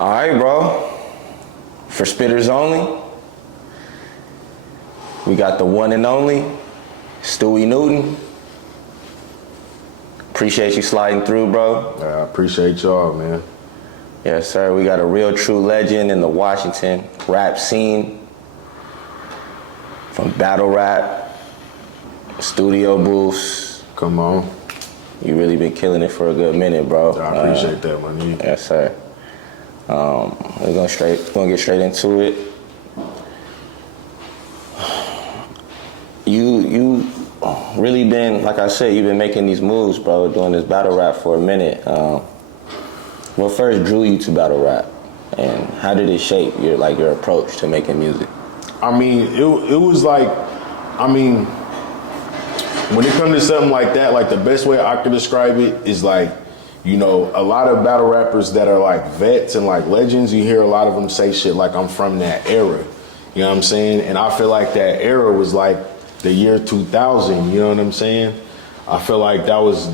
All right, bro. For Spitters Only, we got the one and only Stuey Newton. Appreciate you sliding through, bro. I appreciate y'all, man. Yes, sir. We got a real true legend in the Washington rap scene. From battle rap, studio booths. Come on. You really been killing it for a good minute, bro. I appreciate that, man. Yes, sir. We're gonna get straight into it. You really been, like I said, you've been making these moves, bro, doing this battle rap for a minute. What first drew you to battle rap, and how did it shape your approach to making music? I mean, it was like, when it comes to something like that, like the best way I could describe it is like, you know, a lot of battle rappers that are like vets and like legends, you hear a lot of them say shit like, I'm from that era. You know what I'm saying? And I feel like that era was like the year 2000, you know what I'm saying? I feel like that was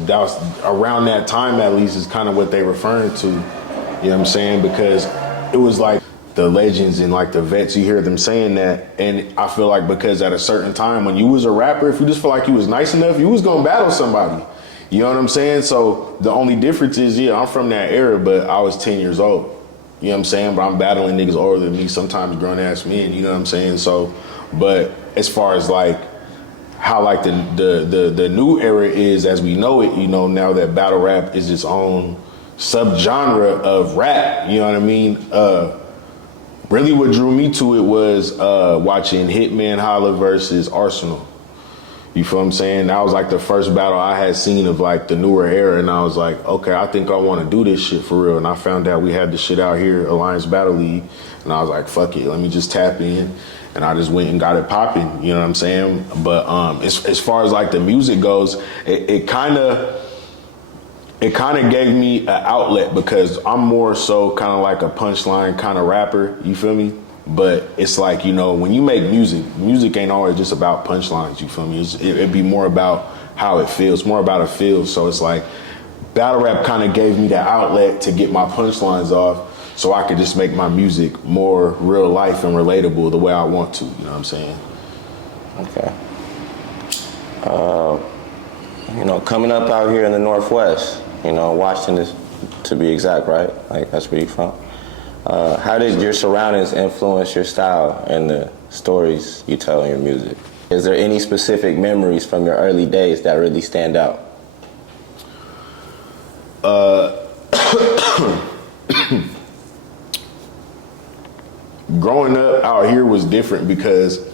around that time, at least, is kind of what they referring to. You know what I'm saying? Because it was like the legends and like the vets, you hear them saying that. And I feel like because at a certain time when you was a rapper, if you just feel like you was nice enough, you was gonna battle somebody. You know what I'm saying? So the only difference is, yeah, I'm from that era, but I was 10 years old. You know what I'm saying? But I'm battling niggas older than me, sometimes grown ass men, you know what I'm saying? So, but as far as like how like the new era is as we know it, you know, now that battle rap is its own subgenre of rap, you know what I mean? Really what drew me to it was watching Hitman Holla versus Arsenal. You feel what I'm saying? That was like the first battle I had seen of like the newer era, and I was like, okay, I think I want to do this shit for real. And I found out we had this shit out here, Alliance Battle League, and I was like, fuck it, let me just tap in. And I just went and got it popping, you know what I'm saying? But as far as like the music goes, it kind of gave me an outlet because I'm more so kind of like a punchline kind of rapper, you feel me? But it's like, you know, when you make music ain't always just about punchlines, you feel me? It'd be more about how it feels, more about a feel. So it's like battle rap kind of gave me the outlet to get my punchlines off so I could just make my music more real life and relatable the way I want to, you know what I'm saying? Okay. You know, coming up out here in the Northwest, you know, Washington to be exact, right? Like, that's where you from. How did your surroundings influence your style and the stories you tell in your music? Is there any specific memories from your early days that really stand out? Growing up out here was different because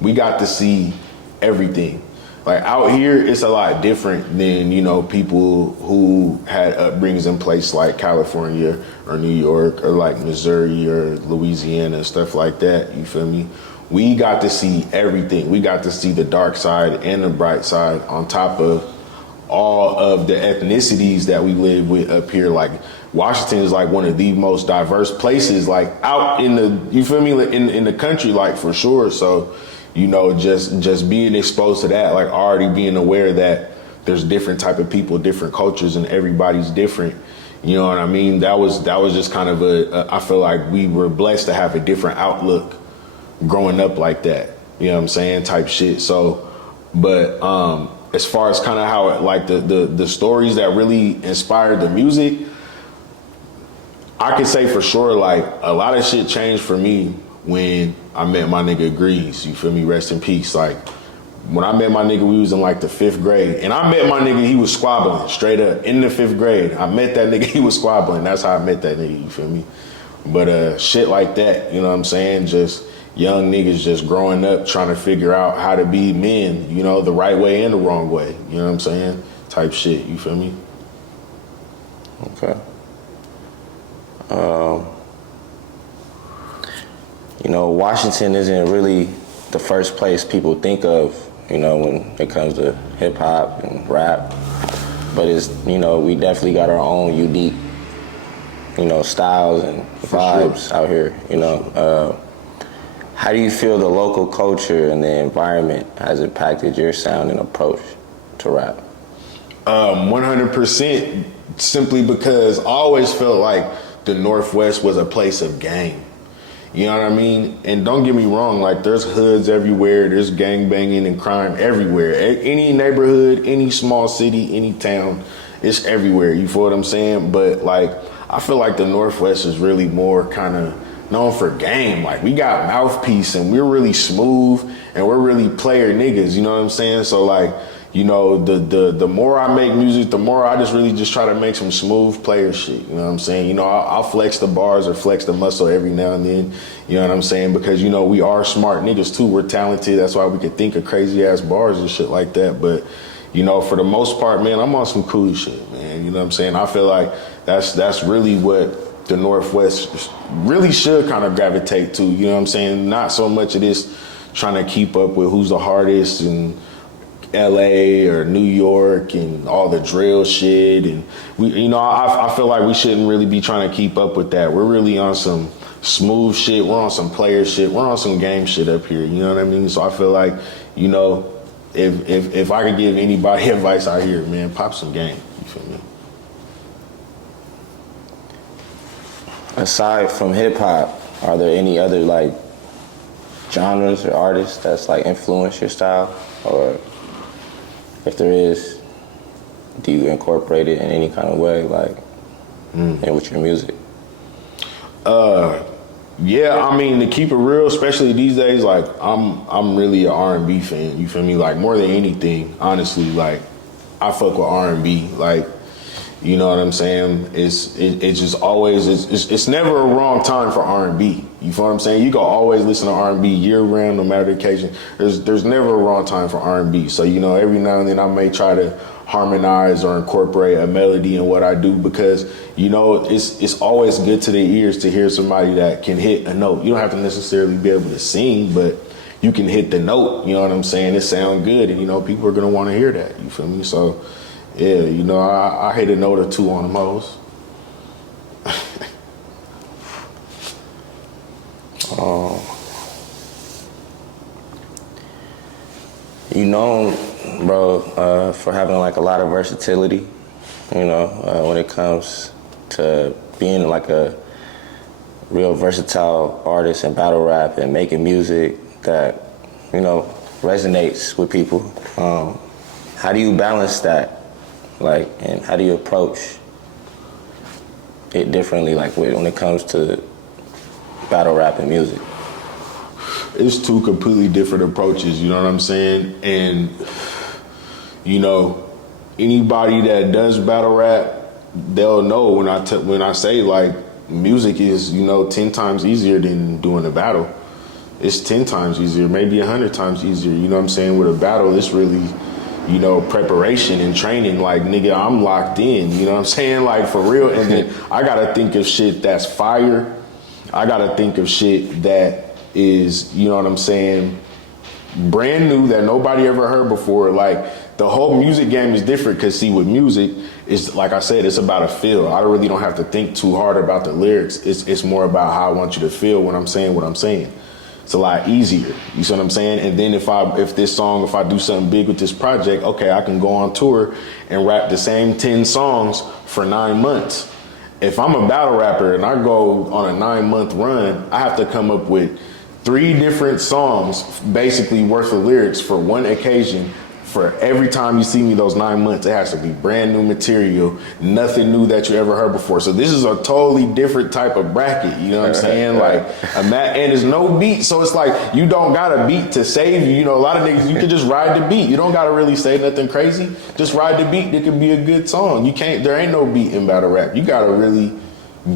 we got to see everything. Like out here, it's a lot different than, you know, people who had upbringings in places like California or New York or like Missouri or Louisiana, stuff like that. You feel me? We got to see everything. We got to see the dark side and the bright side on top of all of the ethnicities that we live with up here. Like Washington is like one of the most diverse places, like out in the, you feel me, in the country, like for sure. So, you know, just being exposed to that, like already being aware that there's different type of people, different cultures, and everybody's different. You know what I mean? That was just kind of I feel like we were blessed to have a different outlook growing up like that. You know what I'm saying? Type shit. So, but as far as kind of how it, like the stories that really inspired the music, I could say for sure, like a lot of shit changed for me when I met my nigga Grease, you feel me? Rest in peace. Like when I met my nigga, we was in like the 5th grade, and I met my nigga, he was squabbling straight up in the 5th grade. I met that nigga, he was squabbling. That's how I met that nigga, you feel me? But shit like that, you know what I'm saying? Just young niggas just growing up trying to figure out how to be men, you know, the right way and the wrong way, you know what I'm saying? Type shit, you feel me? Okay. You know, Washington isn't really the first place people think of, you know, when it comes to hip hop and rap. But it's, you know, we definitely got our own unique, you know, styles and vibes out here, you know. How do you feel the local culture and the environment has impacted your sound and approach to rap? 100%, simply because I always felt like the Northwest was a place of game. You know what I mean? And don't get me wrong, like there's hoods everywhere, there's gang banging and crime everywhere. Any neighborhood, any small city, any town, it's everywhere. You feel what I'm saying? But like, I feel like the Northwest is really more kind of known for game. Like we got mouthpiece and we're really smooth and we're really player niggas. You know what I'm saying? So like, you know, the more I make music, the more I just really just try to make some smooth player shit. You know what I'm saying? You know, I'll flex the bars or flex the muscle every now and then. You know what I'm saying? Because, you know, we are smart niggas too. We're talented. That's why we can think of crazy ass bars and shit like that. But, you know, for the most part, man, I'm on some cool shit, man. You know what I'm saying? I feel like that's really what the Northwest really should kind of gravitate to. You know what I'm saying? Not so much of this trying to keep up with who's the hardest and LA or New York and all the drill shit. And we, you know, I feel like we shouldn't really be trying to keep up with that. We're really on some smooth shit. We're on some player shit. We're on some game shit up here. You know what I mean? So I feel like, you know, if I could give anybody advice out here, man, pop some game. You feel me? Aside from hip hop, are there any other like genres or artists that's like influence your style? Or if there is, do you incorporate it in any kind of way, like with your music? Yeah, I mean, to keep it real, especially these days, like I'm really an R&B fan. You feel me? Like more than anything, honestly, like I fuck with R&B. Like, you know what I'm saying? It's just always it's never a wrong time for R&B. You feel what I'm saying? You can always listen to R&B year round, no matter the occasion. There's never a wrong time for R&B. So, you know, every now and then I may try to harmonize or incorporate a melody in what I do because, you know, it's always good to the ears to hear somebody that can hit a note. You don't have to necessarily be able to sing, but you can hit the note. You know what I'm saying? It sounds good, and you know people are gonna want to hear that. You feel me? So, yeah, you know, I hit a note or two on them hoes. You know, bro, for having like a lot of versatility, you know, when it comes to being like a real versatile artist in battle rap and making music that, you know, resonates with people. How do you balance that? Like, and how do you approach it differently, like when it comes to battle rap and music? It's two completely different approaches, you know what I'm saying? And, you know, anybody that does battle rap, they'll know when I say like music is, you know, 10 times easier than doing a battle. It's 10 times easier, maybe 100 times easier. You know what I'm saying? With a battle, it's really, you know, preparation and training. Like, nigga, I'm locked in, you know what I'm saying? Like, for real. And then I gotta think of shit that's fire. I gotta think of shit that is, you know what I'm saying, brand new that nobody ever heard before. Like, the whole music game is different because, see, with music, it's like I said, it's about a feel. I really don't have to think too hard about the lyrics. It's more about how I want you to feel when I'm saying what I'm saying. It's a lot easier. You see what I'm saying? And then if I do something big with this project, okay, I can go on tour and rap the same 10 songs for 9 months. If I'm a battle rapper and I go on a 9-month run, I have to come up with 3 different songs, basically worth of lyrics for one occasion. For every time you see me those 9 months, it has to be brand new material, nothing new that you ever heard before. So this is a totally different type of bracket, you know what I'm saying? Like, and there's no beat, so it's like you don't got a beat to save you. You know, a lot of niggas, you can just ride the beat. You don't gotta really say nothing crazy. Just ride the beat. It could be a good song. There ain't no beat in battle rap. You gotta really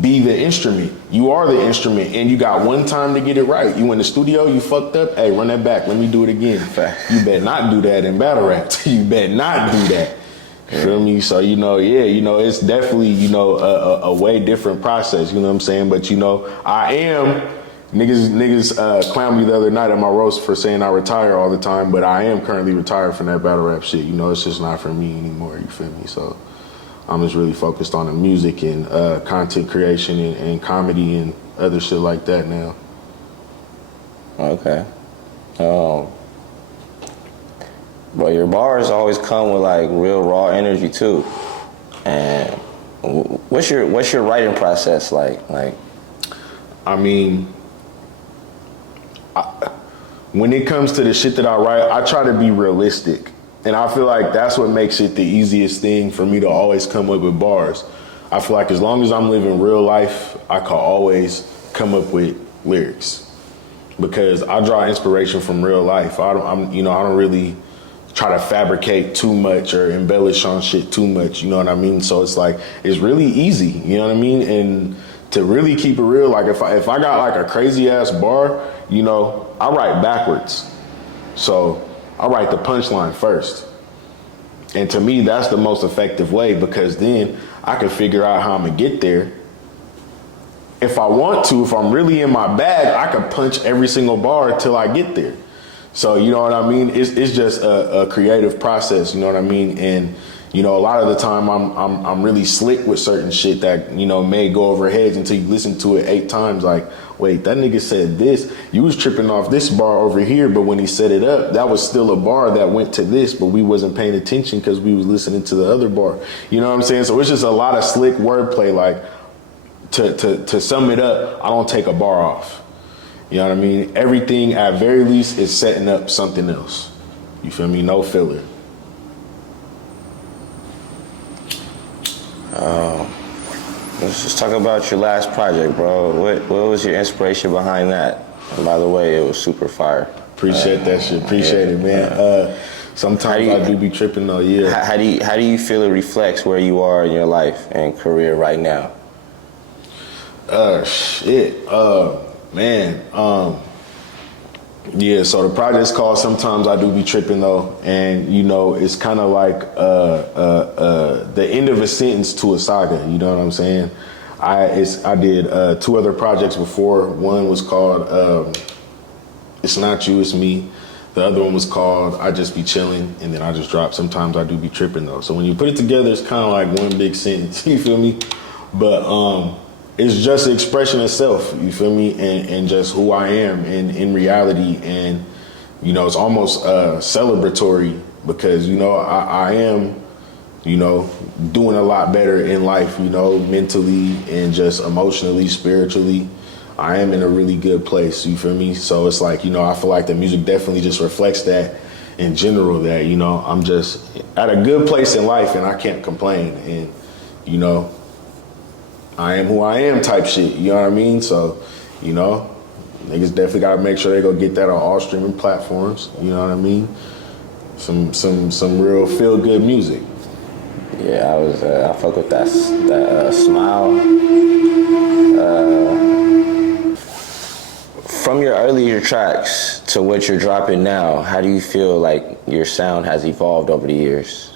be the instrument. You are the instrument, and you got one time to get it right. You in the studio, you fucked up. Hey, run that back. Let me do it again. You better not do that in battle rap. You better not do that. You feel me? So, you know, yeah, you know, it's definitely, you know, a way different process. You know what I'm saying? But, you know, niggas clowned me the other night at my roast for saying I retire all the time, but I am currently retired from that battle rap shit. You know, it's just not for me anymore. You feel me? So I'm just really focused on the music and content creation and comedy and other shit like that now. Okay. But your bars always come with like real raw energy too. And What's your writing process like? I mean, when it comes to the shit that I write, I try to be realistic. And I feel like that's what makes it the easiest thing for me to always come up with bars. I feel like as long as I'm living real life, I can always come up with lyrics because I draw inspiration from real life. I don't really try to fabricate too much or embellish on shit too much. You know what I mean? So it's like it's really easy. You know what I mean? And to really keep it real, like if I got like a crazy ass bar, you know, I write backwards. So I write the punchline first. And to me, that's the most effective way because then I can figure out how I'm gonna get there. If I want to, if I'm really in my bag, I can punch every single bar till I get there. So you know what I mean? It's just a creative process, you know what I mean? And you know, a lot of the time I'm really slick with certain shit that, you know, may go over heads until you listen to it 8 times. Like, wait, that nigga said this. You was tripping off this bar over here, but when he set it up, that was still a bar that went to this, but we wasn't paying attention because we was listening to the other bar. You know what I'm saying? So it's just a lot of slick wordplay. Like, to sum it up, I don't take a bar off. You know what I mean? Everything at very least is setting up something else. You feel me? No filler. Let's just talk about your last project, bro. What was your inspiration behind that? And by the way, it was super fire. Appreciate that shit. Appreciate it, man. Sometimes I do be tripping though. Yeah. How do you feel it reflects where you are in your life and career right now? Shit. Man. Yeah, so the project's called Sometimes I Do Be Tripping though, and you know it's kind of like the end of a sentence to a saga. You know what I'm saying? I did 2 other projects before. One was called It's Not You, It's Me. The other one was called I Just Be Chilling, and then I just dropped Sometimes I Do Be Tripping though. So when you put it together, it's kind of like one big sentence. You feel me? But it's just an expression of self, you feel me, and just who I am in reality. And, you know, it's almost celebratory because, you know, I am, you know, doing a lot better in life, you know, mentally and just emotionally, spiritually. I am in a really good place, you feel me? So it's like, you know, I feel like the music definitely just reflects that in general, that, you know, I'm just at a good place in life and I can't complain. And, you know, I am who I am type shit, you know what I mean? So, you know, niggas definitely gotta make sure they go get that on all streaming platforms, you know what I mean? Some real feel good music. Yeah, I fuck with that smile. From your earlier tracks to what you're dropping now, how do you feel like your sound has evolved over the years?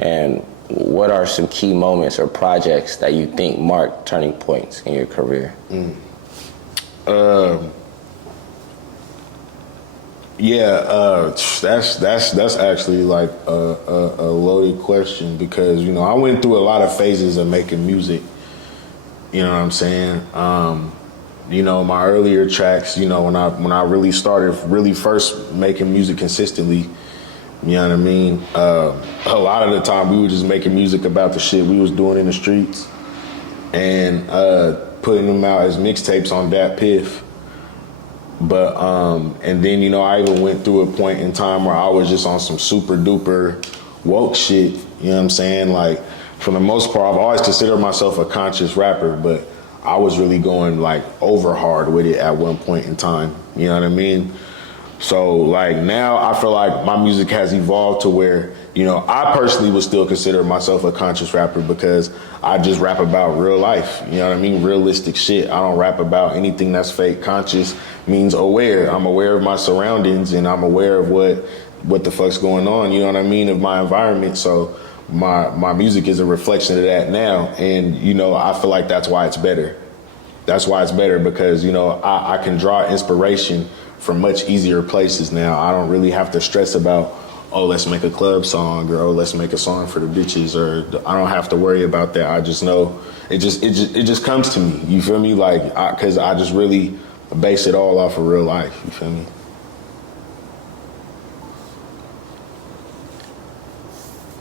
And what are some key moments or projects that you think mark turning points in your career? That's actually like a loaded question because, you know, I went through a lot of phases of making music. You know what I'm saying? You know, my earlier tracks, you know, when I really started first making music consistently, you know what I mean? A lot of the time we were just making music about the shit we was doing in the streets and putting them out as mixtapes on Dat Piff. But, and then, you know, I even went through a point in time where I was just on some super duper woke shit, you know what I'm saying? Like, for the most part, I've always considered myself a conscious rapper, but I was really going like over hard with it at one point in time, you know what I mean? So like now I feel like my music has evolved to where, you know, I personally would still consider myself a conscious rapper because I just rap about real life, you know what I mean? Realistic shit. I don't rap about anything that's fake. Conscious means aware. I'm aware of my surroundings and I'm aware of what the fuck's going on, you know what I mean, of my environment. So my music is a reflection of that now. And, you know, I feel like that's why it's better. That's why it's better because, you know, I can draw inspiration from much easier places now. I don't really have to stress about, oh, let's make a club song or, oh, let's make a song for the bitches, or I don't have to worry about that. I just know it just comes to me. You feel me? Like, because I just really base it all off of real life. You feel me?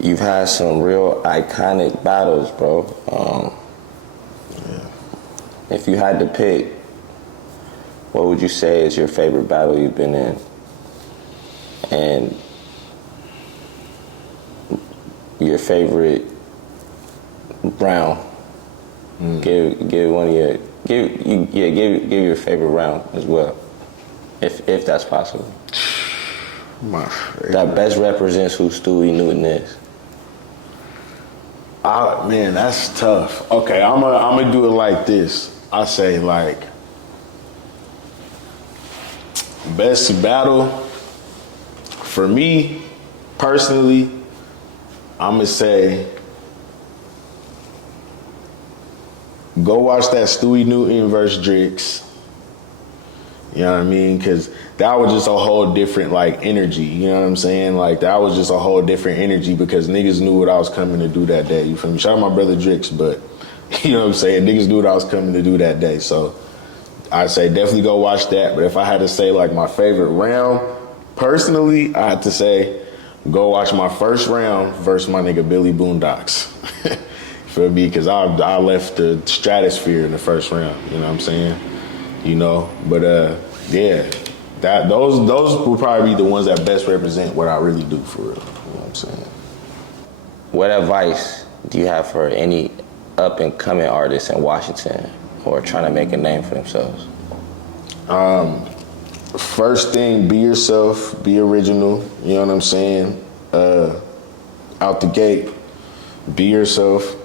you've had some real iconic battles, bro. If you had to pick, what would you say is your favorite battle you've been in? And your favorite round? Give one of your give your favorite round as well, if that's possible. My favorite. That best represents who Stuey Newton is. Man, that's tough. Okay, I'm gonna do it like this. I say like best battle for me personally. I'm gonna say go watch that Stuey Newton versus Drix. You know what I mean? Because that was just a whole different like energy. You know what I'm saying? Like that was just a whole different energy because niggas knew what I was coming to do that day. You feel me? Shout out my brother Drix, but you know what I'm saying? Niggas knew what I was coming to do that day. So I'd say definitely go watch that. But if I had to say like my favorite round, personally, I had to say go watch my first round versus my nigga Billy Boondocks. Feel me? Because I left the stratosphere in the first round. You know what I'm saying? You know, but yeah, those will probably be the ones that best represent what I really do for real. You know what I'm saying? What advice do you have for any up and coming artists in Washington who are trying to make a name for themselves? First thing, be yourself, be original. You know what I'm saying? Out the gate, be yourself,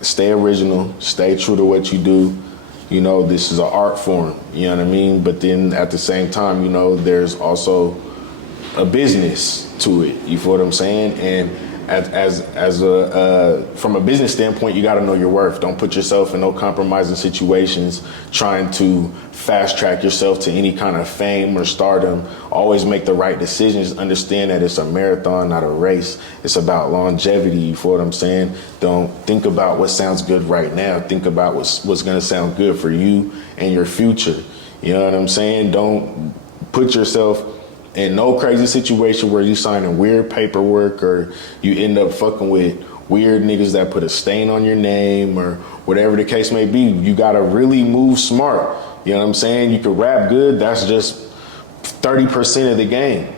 stay original, stay true to what you do. You know, this is an art form, you know what I mean? But then at the same time, you know, there's also a business to it, you feel what I'm saying? And from a business standpoint, you gotta know your worth. Don't put yourself in no compromising situations trying to fast track yourself to any kind of fame or stardom. Always make the right decisions. Understand that it's a marathon, not a race. It's about longevity, you feel what I'm saying? Don't think about what sounds good right now. Think about what's gonna sound good for you and your future. You know what I'm saying? Don't put yourself in no crazy situation where you signing weird paperwork or you end up fucking with weird niggas that put a stain on your name or whatever the case may be. You gotta really move smart. You know what I'm saying? You can rap good, that's just 30% of the game.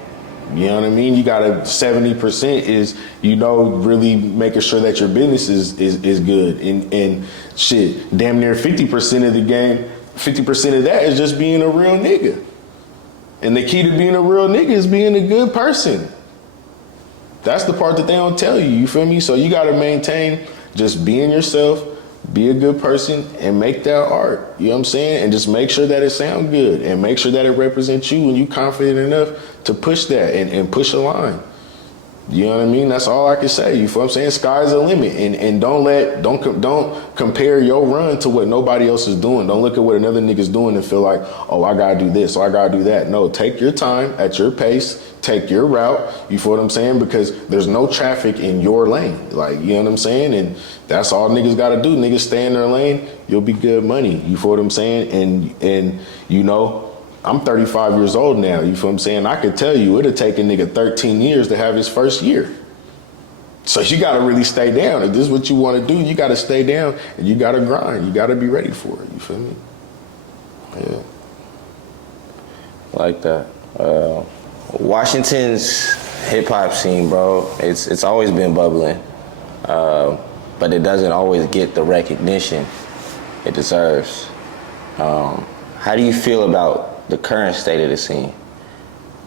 You know what I mean? You gotta 70% is, you know, really making sure that your business is good. And shit, damn near 50% of the game, 50% of that is just being a real nigga. And the key to being a real nigga is being a good person. That's the part that they don't tell you, you feel me? So you gotta maintain just being yourself, be a good person, and make that art, you know what I'm saying? And just make sure that it sounds good and make sure that it represents you and you confident enough to push that and push a line. You know what I mean? That's all I can say. You feel what I'm saying? Sky's the limit, and don't compare your run to what nobody else is doing. Don't look at what another nigga's doing and feel like, oh, I gotta do this, or I gotta do that. No, take your time at your pace, take your route. You feel what I'm saying? Because there's no traffic in your lane. Like, you know what I'm saying? And that's all niggas gotta do. Niggas stay in their lane, you'll be good money. You feel what I'm saying? And you know, I'm 35 years old now, you feel what I'm saying? I could tell you it'll take a nigga 13 years to have his first year. So you gotta really stay down. If this is what you wanna do, you gotta stay down and you gotta grind. You gotta be ready for it, you feel me? Yeah. Like that. Washington's hip hop scene, bro, it's always been bubbling. But it doesn't always get the recognition it deserves. How do you feel about the current state of the scene?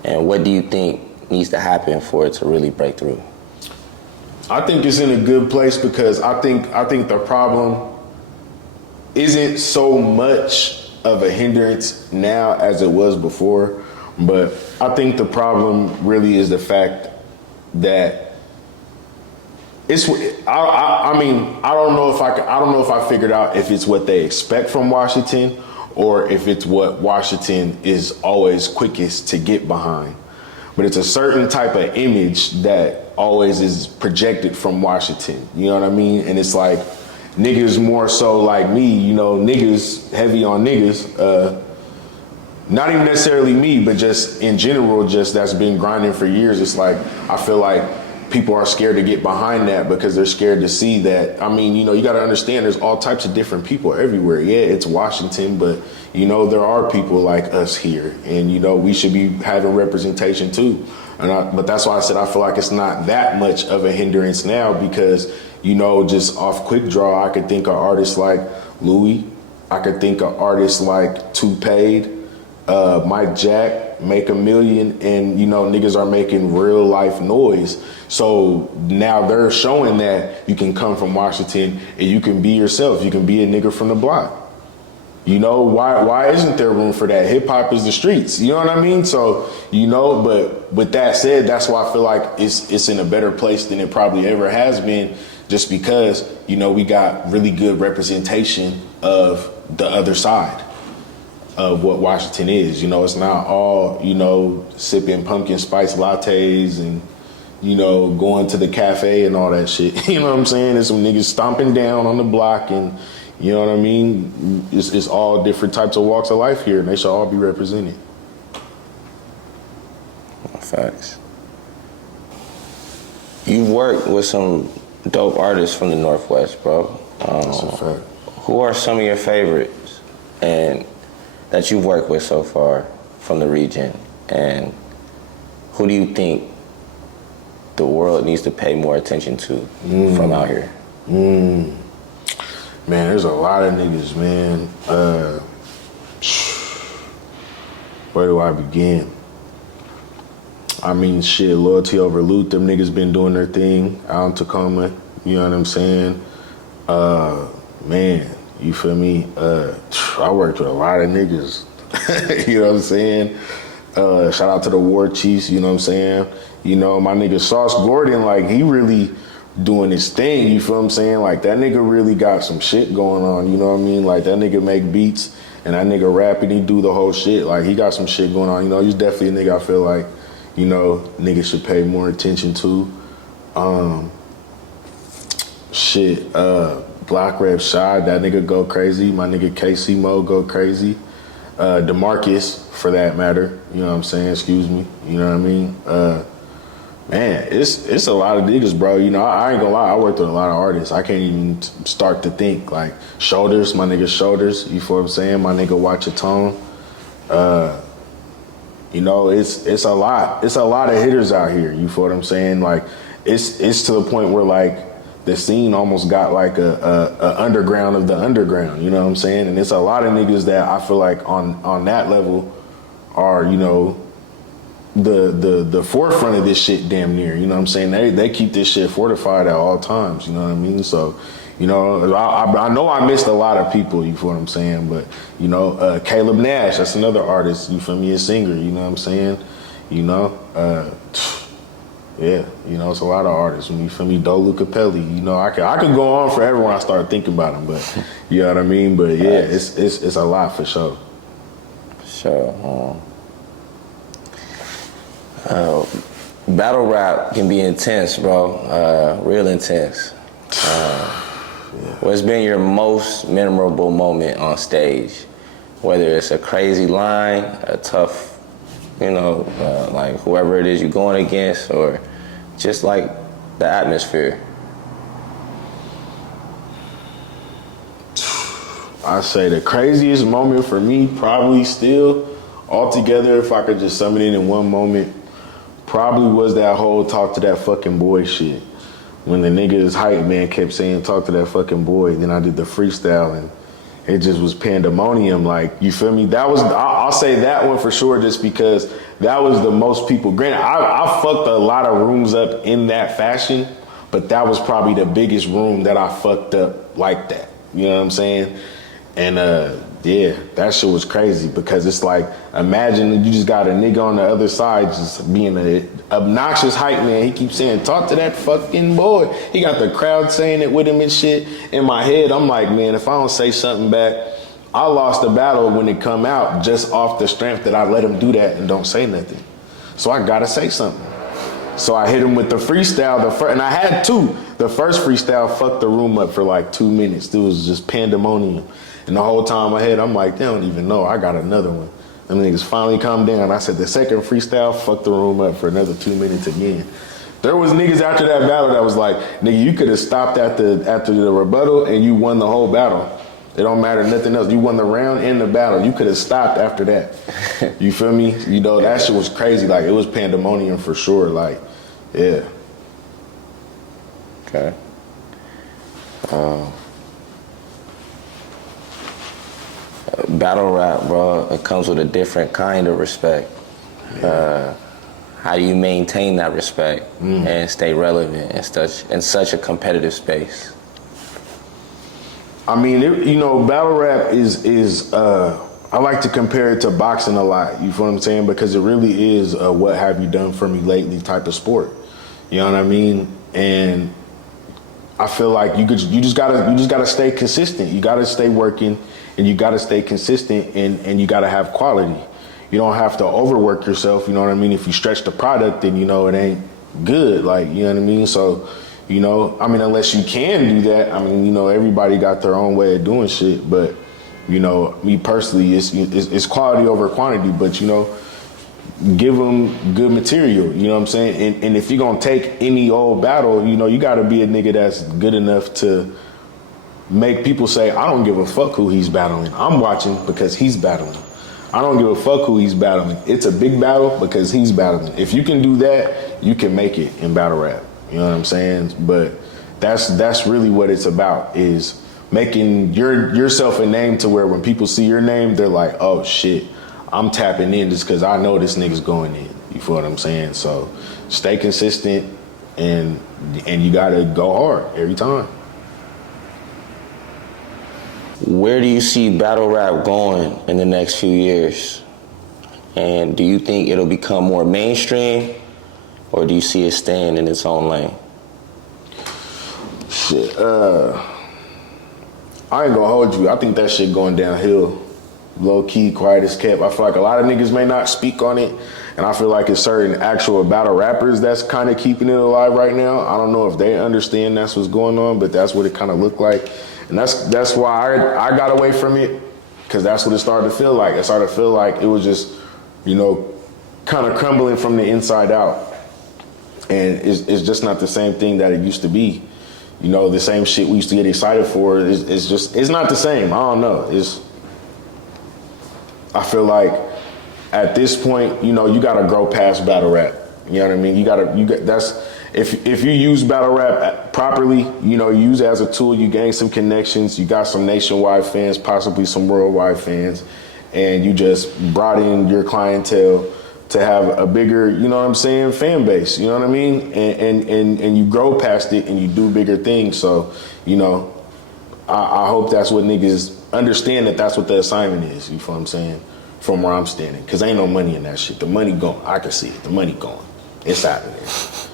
And what do you think needs to happen for it to really break through? I think it's in a good place because I think the problem isn't so much of a hindrance now as it was before, but I think the problem really is the fact that it's. I mean, I don't know if I figured out if it's what they expect from Washington or if it's what Washington is always quickest to get behind. But it's a certain type of image that always is projected from Washington. You know what I mean? And it's like niggas more so like me, you know, niggas heavy on niggas. Not even necessarily me, but just in general, just that's been grinding for years. It's like, I feel like people are scared to get behind that because they're scared to see that. I mean, you got to understand there's all types of different people everywhere. Yeah, it's Washington, but, there are people like us here. And, we should be having representation too. But that's why I said I feel like it's not that much of a hindrance now because, just off quick draw, I could think of artists like Louis. I could think of artists like Two Paid, Mike Jack, Make a Million, and niggas are making real life noise. So now they're showing that you can come from Washington and you can be yourself. You can be a nigga from the block. Why isn't there room for that? Hip hop is the streets. You know what I mean? So, but with that said, that's why I feel like it's in a better place than it probably ever has been, just because, we got really good representation of the other side of what Washington is. It's not all, sipping pumpkin spice lattes and, going to the cafe and all that shit. You know what I'm saying? There's some niggas stomping down on the block and, you know what I mean? It's all different types of walks of life here and they should all be represented. Facts. You've worked with some dope artists from the Northwest, bro. That's a fact. Who are some of your favorites and that you've worked with so far from the region? And who do you think the world needs to pay more attention to from out here? Man, there's a lot of niggas, man. Where do I begin? I mean, shit, Loyalty Over Loot, them niggas been doing their thing out in Tacoma. You know what I'm saying? Man, you feel me? I worked with a lot of niggas. You know what I'm saying? Shout out to the War Chiefs, you know what I'm saying? My nigga Sauce Gordon, like, he really doing his thing, you feel what I'm saying? Like, that nigga really got some shit going on, you know what I mean? Like, that nigga make beats and that nigga rap and he do the whole shit. Like, he got some shit going on, he's definitely a nigga I feel like, niggas should pay more attention to. Block Rep Shad, that nigga go crazy. My nigga KC Mo go crazy. DeMarcus, for that matter, you know what I'm saying? Excuse me, you know what I mean? Man, it's a lot of niggas, bro. I ain't gonna lie, I worked with a lot of artists. I can't even start to think. Like, Shoulders, my nigga Shoulders, you feel what I'm saying? My nigga Watch Your Tone. It's a lot. It's a lot of hitters out here, you feel what I'm saying? Like, it's to the point where, like, the scene almost got like a underground of the underground, you know what I'm saying? And it's a lot of niggas that I feel like on that level are, the forefront of this shit damn near, you know what I'm saying? They keep this shit fortified at all times, you know what I mean? So, I know I missed a lot of people, you feel what I'm saying? But, Caleb Nash, that's another artist, you feel me, a singer, you know what I'm saying? Yeah, it's a lot of artists. You feel me? Dolu Capelli. I could go on forever when I start thinking about them, but you know what I mean? But yeah, it's a lot for sure. Sure. Battle rap can be intense, bro. Real intense. What's been your most memorable moment on stage? Whether it's a crazy line, a tough, like whoever it is you're going against, or just like the atmosphere. I say the craziest moment for me, probably still, altogether, if I could just sum it in one moment, probably was that whole talk to that fucking boy shit. When the nigga's hype man kept saying talk to that fucking boy, then I did the freestyle and it just was pandemonium. Like, you feel me? That was, I'll say that one for sure, just because that was the most people. Granted, I fucked a lot of rooms up in that fashion, but that was probably the biggest room that I fucked up like that. You know what I'm saying? And yeah, that shit was crazy, because it's like, imagine you just got a nigga on the other side just being an obnoxious hype man. He keeps saying, talk to that fucking boy. He got the crowd saying it with him and shit. In my head, I'm like, man, if I don't say something back, I lost the battle when it come out just off the strength that I let him do that and don't say nothing. So I gotta say something. So I hit him with the freestyle, and I had two. The first freestyle fucked the room up for like 2 minutes. It was just pandemonium. And the whole time ahead, I'm like, they don't even know. I got another one. Them niggas finally calmed down. I said the second freestyle fucked the room up for another 2 minutes again. There was niggas after that battle that was like, nigga, you could have stopped after the rebuttal and you won the whole battle. It don't matter nothing else. You won the round and the battle. You could have stopped after that. You feel me? You know, that shit was crazy. Like, it was pandemonium for sure. Like, yeah. Okay. Battle rap, bro, it comes with a different kind of respect. Yeah. How do you maintain that respect and stay relevant in such a competitive space? I mean, battle rap is I like to compare it to boxing a lot. You feel what I'm saying? Because it really is a what have you done for me lately type of sport. You know what I mean? And I feel like you just gotta stay consistent. You gotta stay working, and you gotta stay consistent, and you gotta have quality. You don't have to overwork yourself. You know what I mean? If you stretch the product, then it ain't good. Like, you know what I mean? So, unless you can do that, everybody got their own way of doing shit. But, me personally, it's quality over quantity. But, give them good material. You know what I'm saying? And if you're gonna take any old battle, you got to be a nigga that's good enough to make people say, I don't give a fuck who he's battling. I'm watching because he's battling. I don't give a fuck who he's battling. It's a big battle because he's battling. If you can do that, you can make it in battle rap. You know what I'm saying? But that's really what it's about, is making yourself a name to where when people see your name, they're like, oh shit, I'm tapping in just because I know this nigga's going in. You feel what I'm saying? So stay consistent and you gotta go hard every time. Where do you see battle rap going in the next few years? And do you think it'll become more mainstream, or do you see it staying in its own lane? Shit, I ain't gonna hold you. I think that shit going downhill. Low key, quiet as kept. I feel like a lot of niggas may not speak on it, and I feel like it's certain actual battle rappers that's kind of keeping it alive right now. I don't know if they understand that's what's going on, but that's what it kind of looked like. And that's why I got away from it, because that's what it started to feel like. It started to feel like it was just, kind of crumbling from the inside out. And it's just not the same thing that it used to be. The same shit we used to get excited for, it's not the same. I don't know. I feel like at this point, you gotta grow past battle rap. You know what I mean? If you use battle rap properly, use it as a tool, you gain some connections, you got some nationwide fans, possibly some worldwide fans, and you just brought in your clientele to have a bigger, fan base, you know what I mean? And you grow past it and you do bigger things. So, I hope that's what niggas understand, that's what the assignment is, you feel what I'm saying? From where I'm standing. Because ain't no money in that shit. The money gone. I can see it. The money gone. It's out of there.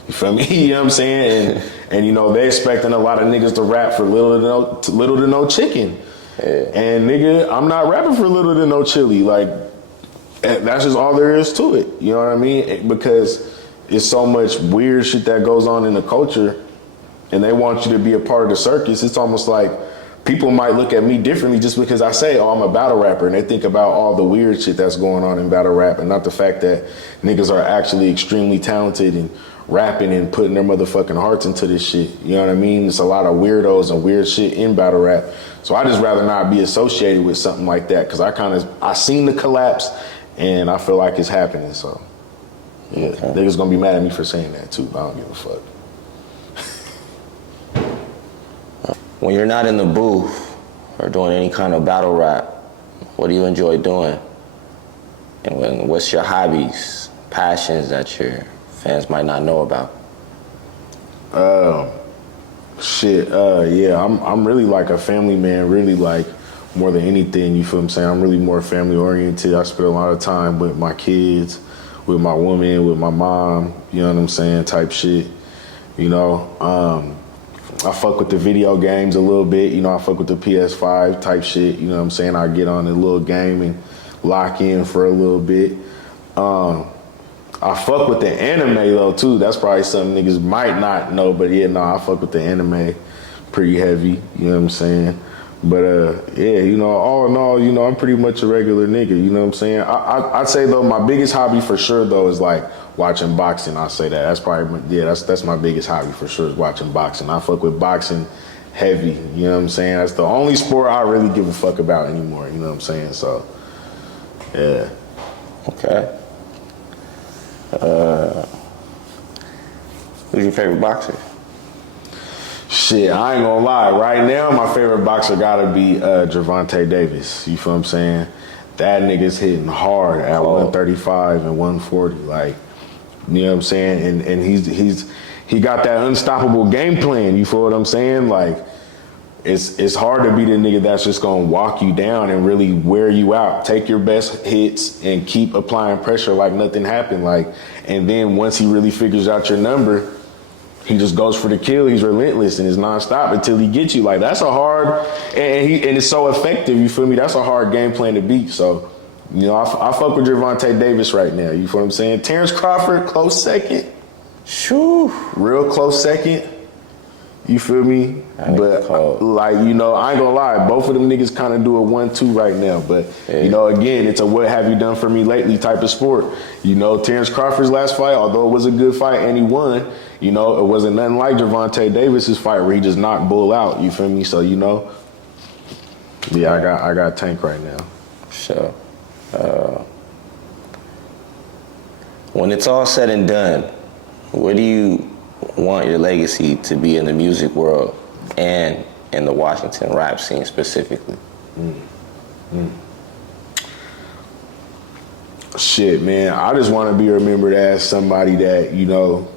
You feel me? You know what I'm saying? And they expecting a lot of niggas to rap for little to no chicken. Yeah. And nigga, I'm not rapping for little to no chili. Like, that's just all there is to it. You know what I mean? Because it's so much weird shit that goes on in the culture, and they want you to be a part of the circus. It's almost like people might look at me differently just because I say, oh, I'm a battle rapper, and they think about all the weird shit that's going on in battle rap, and not the fact that niggas are actually extremely talented and rapping and putting their motherfucking hearts into this shit. You know what I mean? It's a lot of weirdos and weird shit in battle rap. So I just rather not be associated with something like that, because I seen the collapse, and I feel like it's happening. So yeah, okay. Niggas gonna be mad at me for saying that too, but I don't give a fuck. When you're not in the booth or doing any kind of battle rap, what do you enjoy doing? And what's your hobbies, passions that your fans might not know about? Yeah, I'm really like a family man, really, like, more than anything, you feel what I'm saying? I'm really more family oriented. I spend a lot of time with my kids, with my woman, with my mom, you know what I'm saying, type shit. I fuck with the video games a little bit, I fuck with the PS5 type shit, you know what I'm saying? I get on a little game and lock in for a little bit. I fuck with the anime though too. That's probably something niggas might not know, but yeah, no, I fuck with the anime pretty heavy, you know what I'm saying? But yeah, you know, all in all, you know, I'm pretty much a regular nigga. You know what I'm saying? I'd say though, my biggest hobby for sure though is like watching boxing. I'll say that. That's probably that's my biggest hobby for sure is watching boxing. I fuck with boxing heavy. You know what I'm saying? That's the only sport I really give a fuck about anymore. You know what I'm saying? So yeah. Okay. Who's your favorite boxer? Shit, I ain't gonna lie. Right now, my favorite boxer gotta be Gervonta Davis. You feel what I'm saying? That nigga's hitting hard at 135 and 140. Like, you know what I'm saying? And he got that unstoppable game plan. You feel what I'm saying? Like, it's hard to be the nigga that's just gonna walk you down and really wear you out. Take your best hits and keep applying pressure like nothing happened. Like, and then once he really figures out your number, he just goes for the kill. He's relentless and is nonstop until he gets you. Like, that's a hard, and it's so effective. You feel me? That's a hard game plan to beat. So, you know, I fuck with Gervonta Davis right now. You feel what I'm saying? Terrence Crawford, close second. Shoo, real close second. You feel me? But like, you know, I ain't gonna lie, both of them niggas kind of do a 1-2 right now. But you know, again, it's a what have you done for me lately type of sport. You know, Terrence Crawford's last fight, although it was a good fight and he won, you know, it wasn't nothing like Gervonta Davis's fight where he just knocked Bull out. You feel me? So, you know, yeah, I got Tank right now. Sure. When it's all said and done, what do you want your legacy to be in the music world and in the Washington rap scene specifically? Shit, man, I just want to be remembered as somebody that, you know,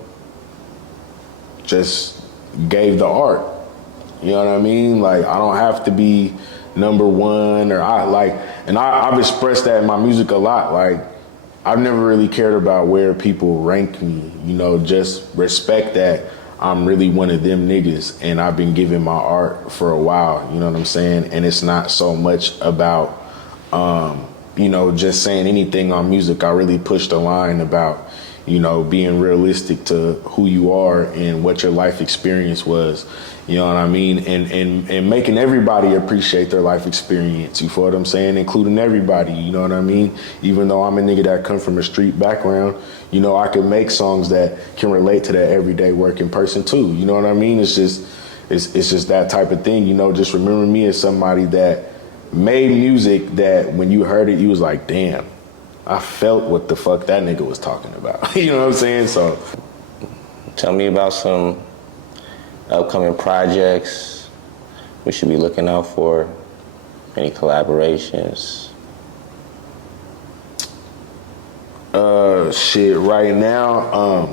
just gave the art. You know what I mean? Like, I don't have to be number one or I've expressed that in my music a lot. Like, I've never really cared about where people rank me, you know, just respect that I'm really one of them niggas and I've been giving my art for a while, you know what I'm saying? And it's not so much about, you know, just saying anything on music. I really push the line about, you know, being realistic to who you are and what your life experience was. You know what I mean? And making everybody appreciate their life experience. You feel what I'm saying? Including everybody, you know what I mean? Even though I'm a nigga that come from a street background, you know, I can make songs that can relate to that everyday working person too. You know what I mean? It's just that type of thing, you know, just remember me as somebody that made music that when you heard it, you was like, damn, I felt what the fuck that nigga was talking about. You know what I'm saying? So tell me about some upcoming projects we should be looking out for, any collaborations? Shit, right now,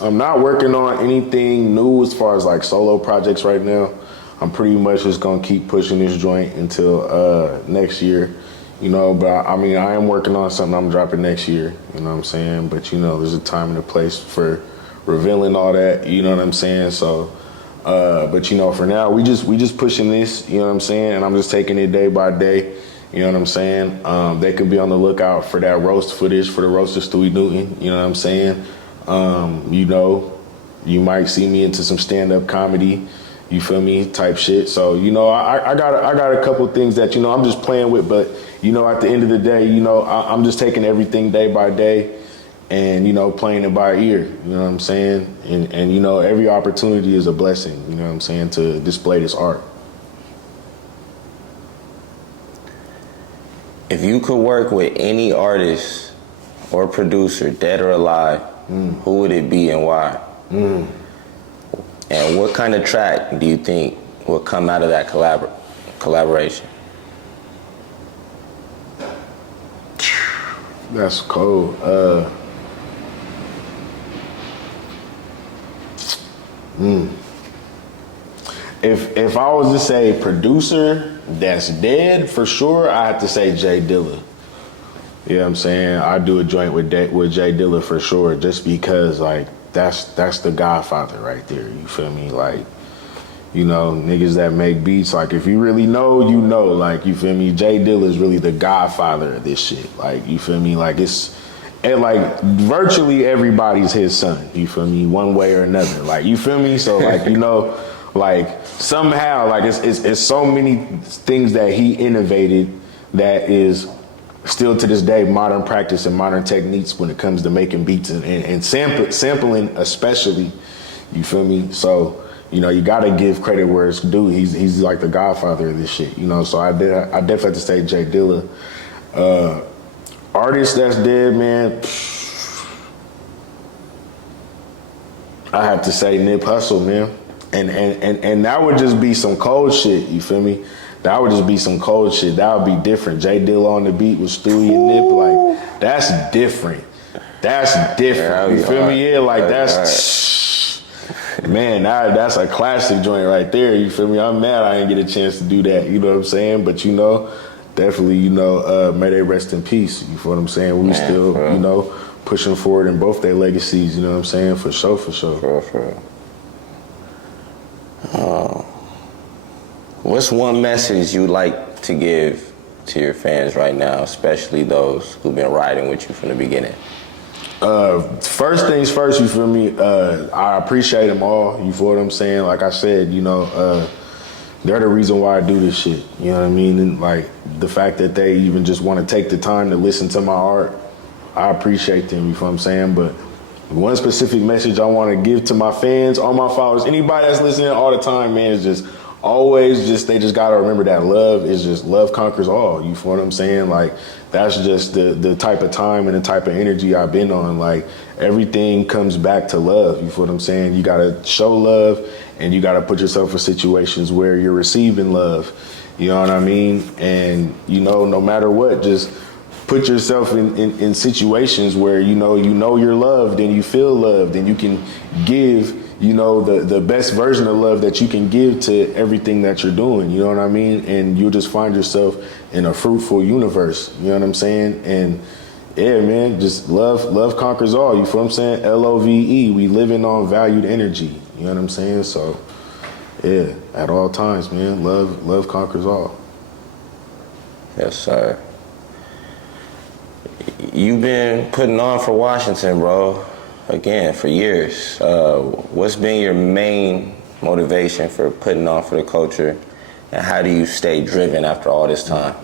I'm not working on anything new as far as like solo projects right now. I'm pretty much just gonna keep pushing this joint until next year, you know, but I mean, I am working on something I'm dropping next year, you know what I'm saying? But you know, there's a time and a place for revealing all that, you know what I'm saying? So, but you know, for now, we just pushing this, you know what I'm saying? And I'm just taking it day by day, you know what I'm saying? They could be on the lookout for that roast footage for the roast of Stuey Newton, you know what I'm saying? You know, you might see me into some stand-up comedy, you feel me, type shit. So, you know, I got a couple things that, you know, I'm just playing with, but, you know, at the end of the day, you know, I'm just taking everything day by day and, you know, playing it by ear, you know what I'm saying? And you know, every opportunity is a blessing, you know what I'm saying, to display this art. If you could work with any artist or producer, dead or alive, who would it be and why? And what kind of track do you think will come out of that collaboration? That's cold. If I was to say producer that's dead, for sure, I have to say Jay Dilla. You know what I'm saying? I do a joint with Jay Dilla for sure, just because like that's the Godfather right there. You feel me? Like, you know, niggas that make beats, like if you really know, you know, like, you feel me? Jay Dilla is really the Godfather of this shit. Like, you feel me? Like, and like virtually everybody's his son. You feel me? One way or another. Like, you feel me? So like, you know, Like somehow, like it's so many things that he innovated that is still to this day modern practice and modern techniques when it comes to making beats and sampling especially. You feel me? So, you know, you gotta give credit where it's due. He's like the godfather of this shit, you know. So I definitely have to say Jay Dilla. Artist that's dead, man. I have to say Nip Hussle, man. And that would just be some cold shit, you feel me? That would just be some cold shit. That would be different. Jay Dilla on the beat with Stuey and Nip, like, that's different. That's different. You feel me? Yeah, like that's man, that's a classic joint right there. You feel me? I'm mad I didn't get a chance to do that. You know what I'm saying? But you know, definitely, you know, may they rest in peace. You feel what I'm saying? We still, you know, pushing forward in both their legacies. You know what I'm saying? For sure, for sure. What's one message you like to give to your fans right now, especially those who've been riding with you from the beginning? First things first, you feel me? I appreciate them all. You feel what I'm saying? Like I said, you know, they're the reason why I do this shit. You know what I mean? And like the fact that they even just want to take the time to listen to my art, I appreciate them. You feel what I'm saying? But one specific message I want to give to my fans, all my followers, anybody that's listening all the time, man, is just always they just got to remember that love conquers all. You feel what I'm saying? Like, that's just the type of time and the type of energy I've been on. Like, everything comes back to love. You feel what I'm saying? You got to show love and you got to put yourself in situations where you're receiving love. You know what I mean? And, you know, no matter what, just put yourself in situations where, you know you're loved and you feel loved and you can give, you know, the best version of love that you can give to everything that you're doing. You know what I mean? And you'll just find yourself in a fruitful universe. You know what I'm saying? And yeah, man, just love conquers all. You feel what I'm saying? LOVE. We living on valued energy. You know what I'm saying? So yeah, at all times, man, love conquers all. Yes, sir. You've been putting on for Washington, bro, again, for years. What's been your main motivation for putting on for the culture, and how do you stay driven after all this time?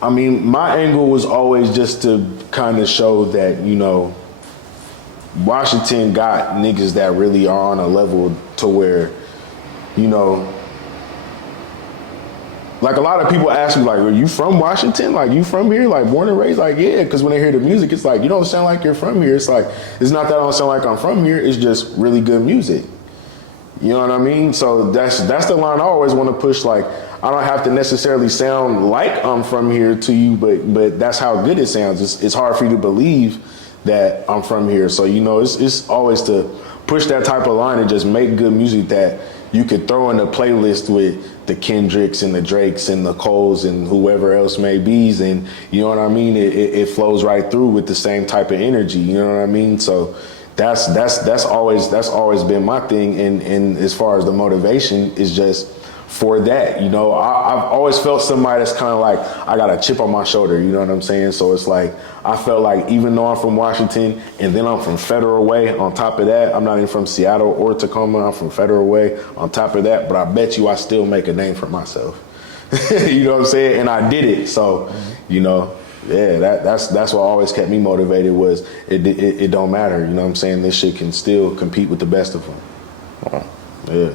I mean, my angle was always just to kind of show that, you know, Washington got niggas that really are on a level to where, you know, like a lot of people ask me, like, are you from Washington? Like, you from here? Like, born and raised? Like, yeah, because when they hear the music, it's like, you don't sound like you're from here. It's like, it's not that I don't sound like I'm from here. It's just really good music. You know what I mean? So that's the line I always want to push. Like, I don't have to necessarily sound like I'm from here to you, but that's how good it sounds. It's hard for you to believe that I'm from here. So, you know, it's always to push that type of line and just make good music that you could throw in a playlist with the Kendricks and the Drakes and the Coles and whoever else may be, and you know what I mean? It flows right through with the same type of energy, you know what I mean? So that's always been my thing, and as far as the motivation is just for that, you know. I've always felt somebody that's kind of like, I got a chip on my shoulder, you know what I'm saying? So it's like, I felt like even though I'm from Washington and then I'm from Federal Way, on top of that, I'm not even from Seattle or Tacoma, I'm from Federal Way on top of that, but I bet you I still make a name for myself. You know what I'm saying? And I did it. So, you know, yeah, that's what always kept me motivated was it don't matter, you know what I'm saying? This shit can still compete with the best of them. Wow. Yeah.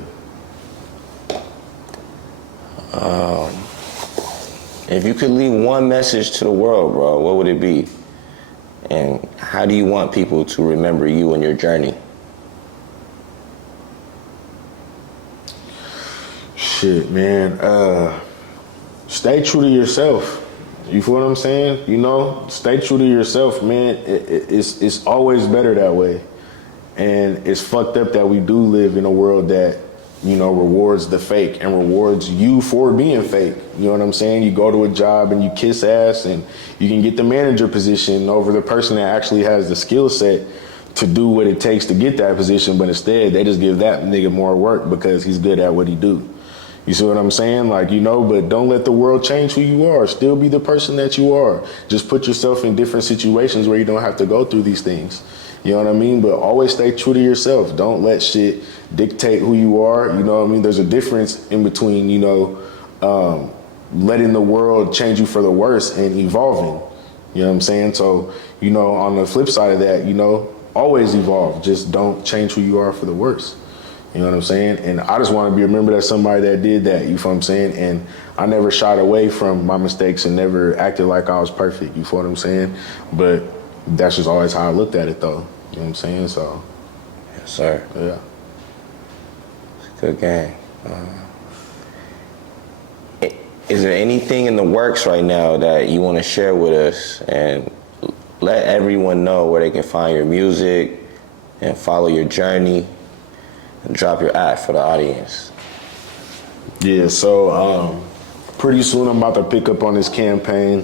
If you could leave one message to the world, bro, what would it be? And how do you want people to remember you and your journey? Shit, man. Stay true to yourself. You feel what I'm saying? You know, stay true to yourself, man. It's always better that way. And it's fucked up that we do live in a world that, you know, rewards the fake and rewards you for being fake. You know what I'm saying? You go to a job and you kiss ass and you can get the manager position over the person that actually has the skill set to do what it takes to get that position, but instead they just give that nigga more work because he's good at what he do. You see what I'm saying? Like, you know, but don't let the world change who you are. Still be the person that you are. Just put yourself in different situations where you don't have to go through these things. You know what I mean? But always stay true to yourself. Don't let shit dictate who you are. You know what I mean? There's a difference in between, letting the world change you for the worse and evolving. You know what I'm saying? So, on the flip side of that, always evolve. Just don't change who you are for the worse. You know what I'm saying? And I just want to be remembered as somebody that did that. You feel what I'm saying? And I never shied away from my mistakes and never acted like I was perfect. You feel what I'm saying? But that's just always how I looked at it, though. You know what I'm saying? So. Yes, sir. Yeah. Good game. Is there anything in the works right now that you want to share with us and let everyone know where they can find your music and follow your journey and drop your act for the audience? Yeah, so pretty soon I'm about to pick up on this campaign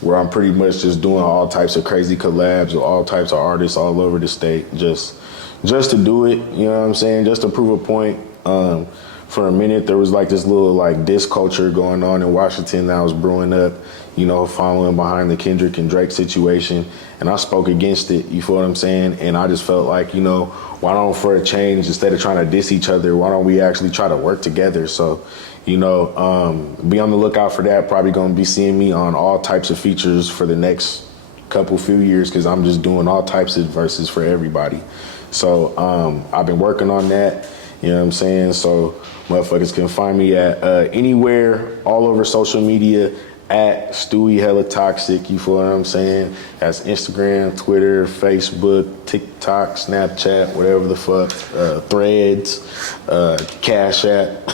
where I'm pretty much just doing all types of crazy collabs with all types of artists all over the state, just to do it, you know what I'm saying, just to prove a point. For a minute, there was like this little like diss culture going on in Washington that was brewing up, following behind the Kendrick and Drake situation. And I spoke against it, you feel what I'm saying? And I just felt like, why don't for a change, instead of trying to diss each other, why don't we actually try to work together? So, be on the lookout for that. Probably going to be seeing me on all types of features for the next few years because I'm just doing all types of verses for everybody. So I've been working on that, you know what I'm saying? So motherfuckers can find me at anywhere, all over social media, at Stuey Hella Toxic, you feel what I'm saying? That's Instagram, Twitter, Facebook, TikTok, Snapchat, whatever the fuck, Threads, Cash App.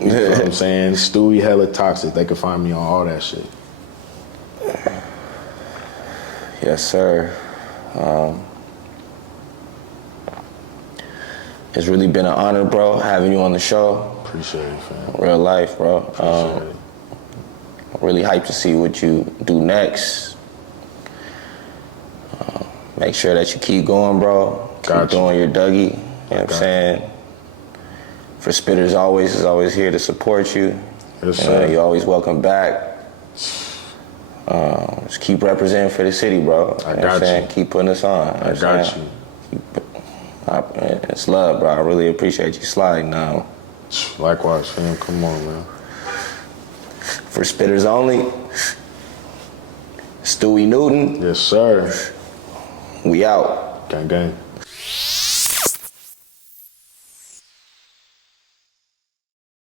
You know what I'm saying? Stuey Hella Toxic. They can find me on all that shit. Yes, sir. It's really been an honor, bro, having you on the show. Appreciate it, fam. Real life, bro. Appreciate it. I'm really hyped to see what you do next. Make sure that you keep going, bro. Keep doing your Dougie. You know what I'm saying? For Spitters is always here to support you. Yes, sir. You're always welcome back. Just keep representing for the city, bro. I got you. Keep putting us on. I got you. It's love, bro. I really appreciate you sliding now. Likewise, fam. Come on, man. For Spitters only, Stuey Newton. Yes, sir. We out. Gang, gang.